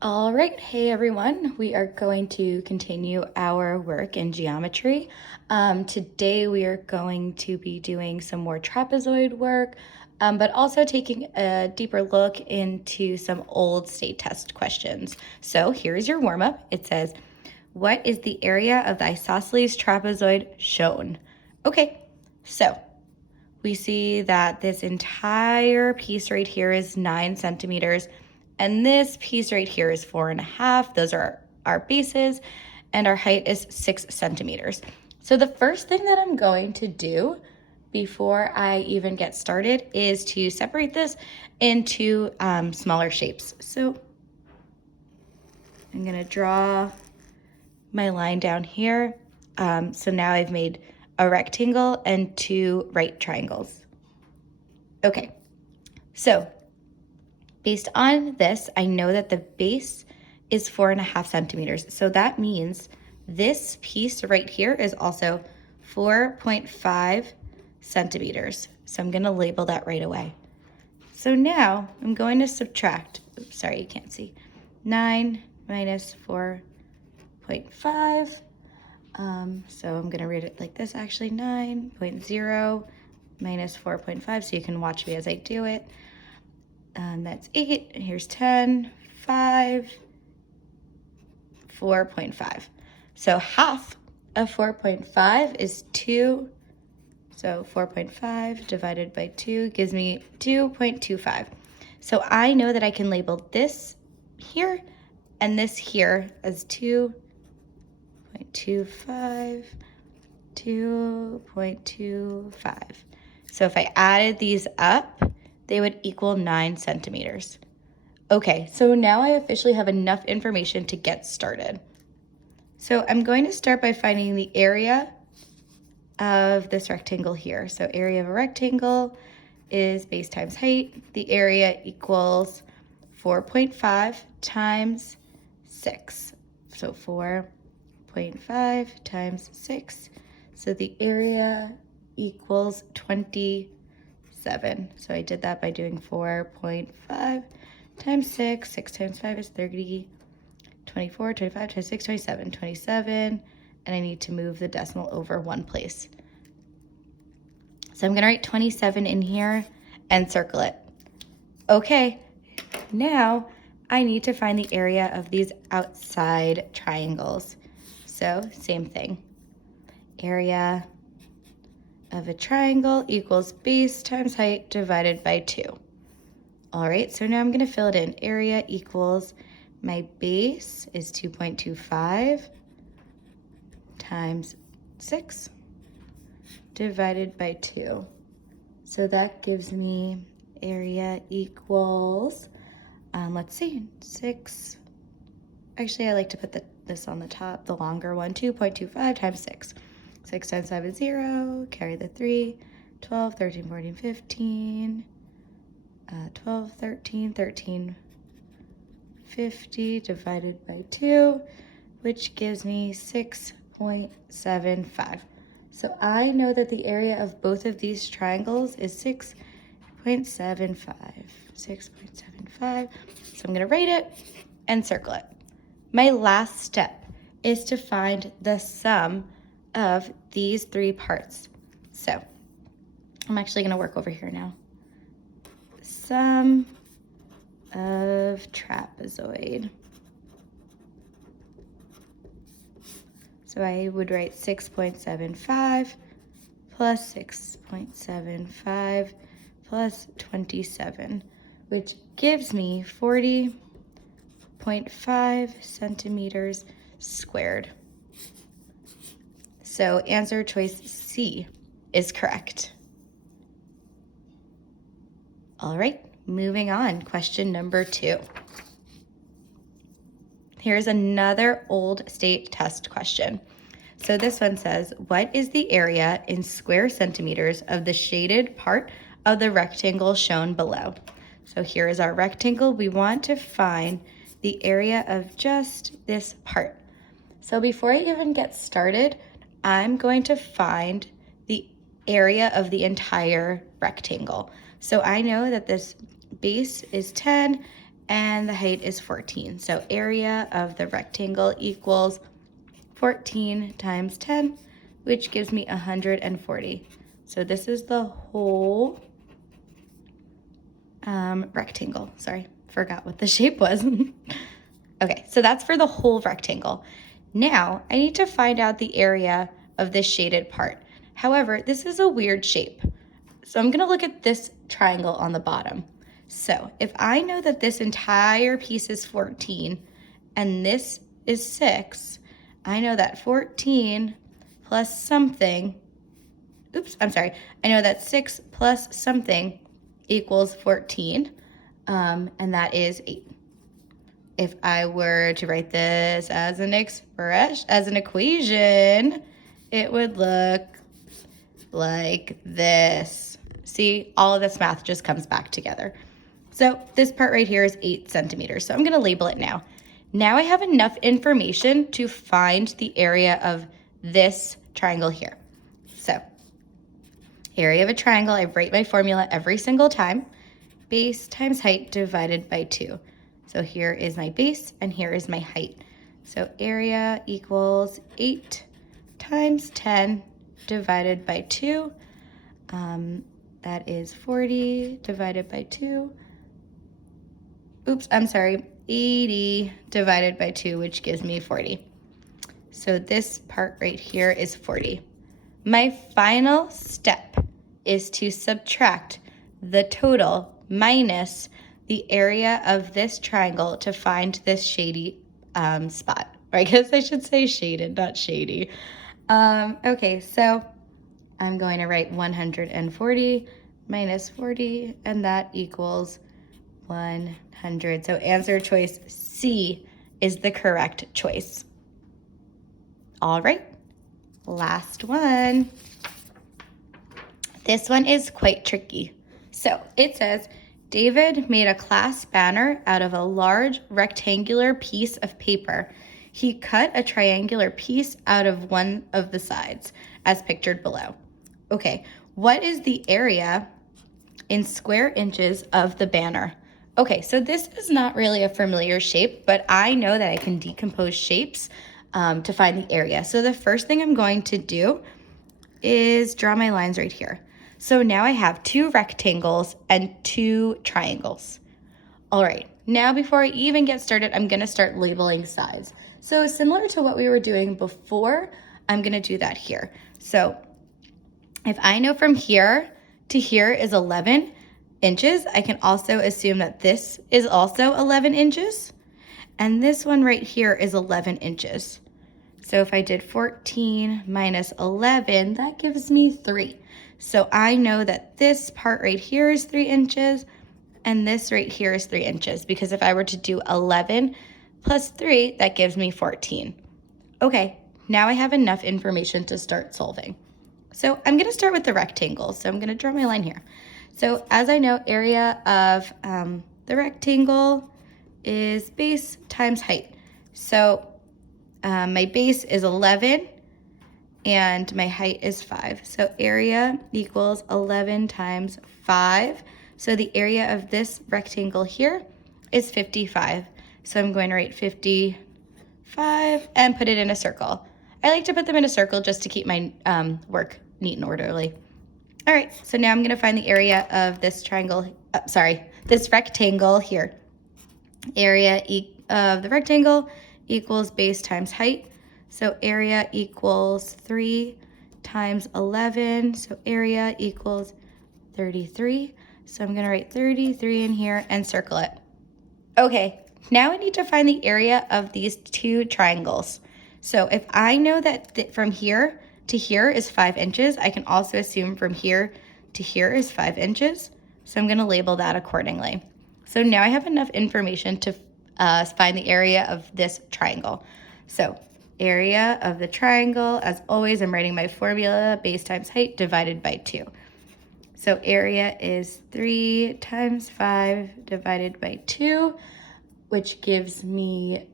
All right, hey everyone. We are going to continue our work in geometry. Today we are going to be doing some more trapezoid work, but also taking a deeper look into some old state test questions. So here's your warm-up. It says, what is the area of the isosceles trapezoid shown? Okay, so we see that this entire piece right here is 9 centimeters, and this piece right here is 4.5. Those are our bases, and our height is 6 centimeters. So the first thing that I'm going to do before I even get started is to separate this into smaller shapes. So I'm gonna draw my line down here. So now I've made a rectangle and 2 right triangles. Okay, so based on this, I know that the base is 4.5 centimeters. So that means this piece right here is also 4.5 centimeters. So I'm gonna label that right away. So now I'm going to subtract, oops, sorry, you can't see, 9 minus 4.5. So I'm gonna read it like this, actually, 9.0 minus 4.5, so you can watch me as I do it. That's 8, and here's 10, 5, 4.5. So half of 4.5 is 2. So 4.5 divided by 2 gives me 2.25. So I know that I can label this here and this here as 2.25, 2.25. So if I added these up, they would equal 9 centimeters. Okay, so now I officially have enough information to get started. So I'm going to start by finding the area of this rectangle here. So area of a rectangle is base times height. The area equals 4.5 times 6. So 4.5 times 6. So the area equals 27. So I did that by doing 4.5 times 6. 6 times 5 is 30. 24, 25, 26, 27, 27, and I need to move the decimal over one place. So I'm gonna write 27 in here and circle it. Okay, now I need to find the area of these outside triangles. So same thing. Area of a triangle equals base times height divided by 2. All right, so now I'm gonna fill it in. Area equals, my base is 2.25 times 6 divided by 2. So that gives me area equals, let's see, 6. Actually, I like to put this on the top, the longer one, 2.25 times 6. 6 times 5 is 0, carry the 3, 12, 13, 14, 15, 12, 13, 13, 50 divided by 2, which gives me 6.75. So I know that the area of both of these triangles is 6.75. 6.75. So I'm going to write it and circle it. My last step is to find the sum of these 3 parts. So I'm actually going to work over here now. Sum of trapezoid. So I would write 6.75 plus 6.75 plus 27, which gives me 40.5 centimeters squared. So answer choice C is correct. All right, moving on, question number 2. Here's another old state test question. So this one says, what is the area in square centimeters of the shaded part of the rectangle shown below? So here is our rectangle. We want to find the area of just this part. So before I even get started, I'm going to find the area of the entire rectangle. So I know that this base is 10 and the height is 14. So area of the rectangle equals 14 times 10, which gives me 140. So this is the whole rectangle. Sorry, forgot what the shape was. Okay, so that's for the whole rectangle. Now I need to find out the area of this shaded part. However, this is a weird shape. So I'm gonna look at this triangle on the bottom. So if I know that this entire piece is 14 and this is 6, I know that 14 plus something, I know that 6 plus something equals 14, and that is 8. If I were to write this as an equation, it would look like this. See, all of this math just comes back together. So this part right here is 8 centimeters. So I'm gonna label it now. Now I have enough information to find the area of this triangle here. So area of a triangle, I write my formula every single time. Base times height divided by 2. So here is my base and here is my height. So area equals 8 times 10 divided by 2. That is 40 divided by 2. 80 divided by 2, which gives me 40. So this part right here is 40. My final step is to subtract the total minus the area of this triangle to find this shady spot. Or I guess I should say shaded, not shady. Okay, so I'm going to write 140 minus 40, and that equals 100. So answer choice C is the correct choice. All right, last one. This one is quite tricky. So it says, David made a class banner out of a large rectangular piece of paper. He cut a triangular piece out of one of the sides, as pictured below. Okay, what is the area in square inches of the banner? Okay, so this is not really a familiar shape, but I know that I can decompose shapes to find the area. So the first thing I'm going to do is draw my lines right here. So now I have 2 rectangles and 2 triangles. All right, now before I even get started, I'm gonna start labeling sides. So similar to what we were doing before, I'm gonna do that here. So if I know from here to here is 11 inches, I can also assume that this is also 11 inches. And this one right here is 11 inches. So if I did 14 minus 11, that gives me 3. So I know that this part right here is 3 inches and this right here is 3 inches, because if I were to do 11 plus 3, that gives me 14. Okay, now I have enough information to start solving. So I'm gonna start with the rectangle. So I'm gonna draw my line here. So as I know, area of the rectangle is base times height. So my base is 11 and my height is 5. So area equals 11 times 5. So the area of this rectangle here is 55. So I'm going to write 55 and put it in a circle. I like to put them in a circle just to keep my work neat and orderly. All right, so now I'm going to find the area of this this rectangle here. Area of the rectangle equals base times height. So area equals 3 times 11. So area equals 33. So I'm going to write 33 in here and circle it. Okay, now I need to find the area of these 2 triangles. So if I know that from here to here is 5 inches, I can also assume from here to here is 5 inches. So I'm going to label that accordingly. So now I have enough information to find the area of this triangle. So area of the triangle, as always, I'm writing my formula, base times height divided by 2. So area is 3 times 5 divided by 2, which gives me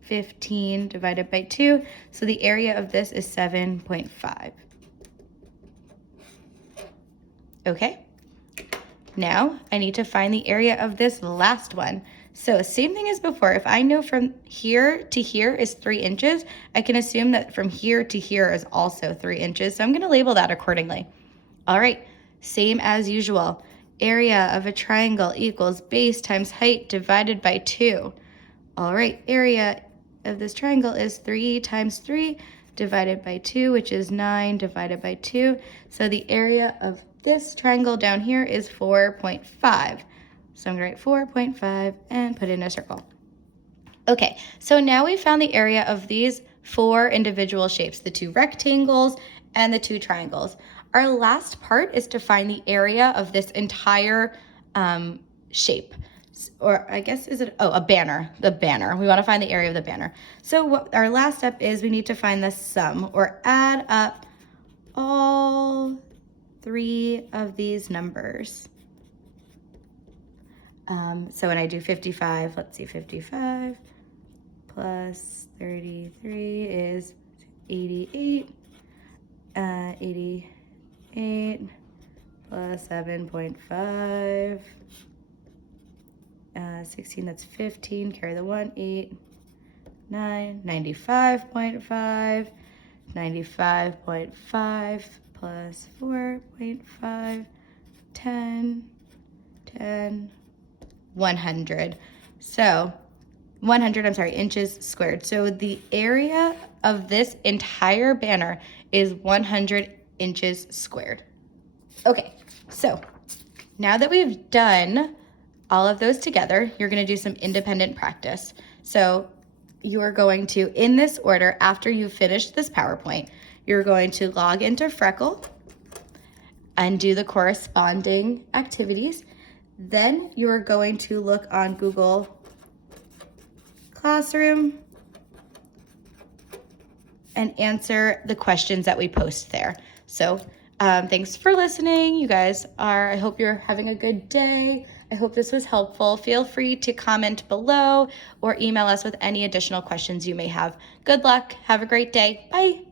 15 divided by 2. So the area of this is 7.5. Okay. Now I need to find the area of this last one. So same thing as before. If I know from here to here is 3 inches, I can assume that from here to here is also 3 inches. So I'm going to label that accordingly. All right, same as usual. Area of a triangle equals base times height divided by 2. All right, area of this triangle is 3 times 3 divided by 2, which is 9 divided by 2. So the area of this triangle down here is 4.5. So I'm going to write 4.5 and put it in a circle. Okay, so now we found the area of these 4 individual shapes, the 2 rectangles and the 2 triangles. Our last part is to find the area of this entire shape. Or I guess, is it, a banner, the banner. We want to find the area of the banner. So what our last step is, we need to find the sum or add up all 3 of these numbers. So when I do 55, let's see, 55 plus 33 is 88. 88 plus 7.5. 16, that's 15, carry the 1, 8, 9, 95.5, 95.5 plus 4.5, 10, 10, 100. So 100, inches squared. So the area of this entire banner is 100 inches squared. Okay, so now that we've done all of those together, you're going to do some independent practice. So you are going to, in this order, after you've finished this PowerPoint, you're going to log into Freckle and do the corresponding activities. Then you're going to look on Google Classroom and answer the questions that we post there. So thanks for listening. You guys I hope you're having a good day. I hope this was helpful. Feel free to comment below or email us with any additional questions you may have. Good luck. Have a great day. Bye.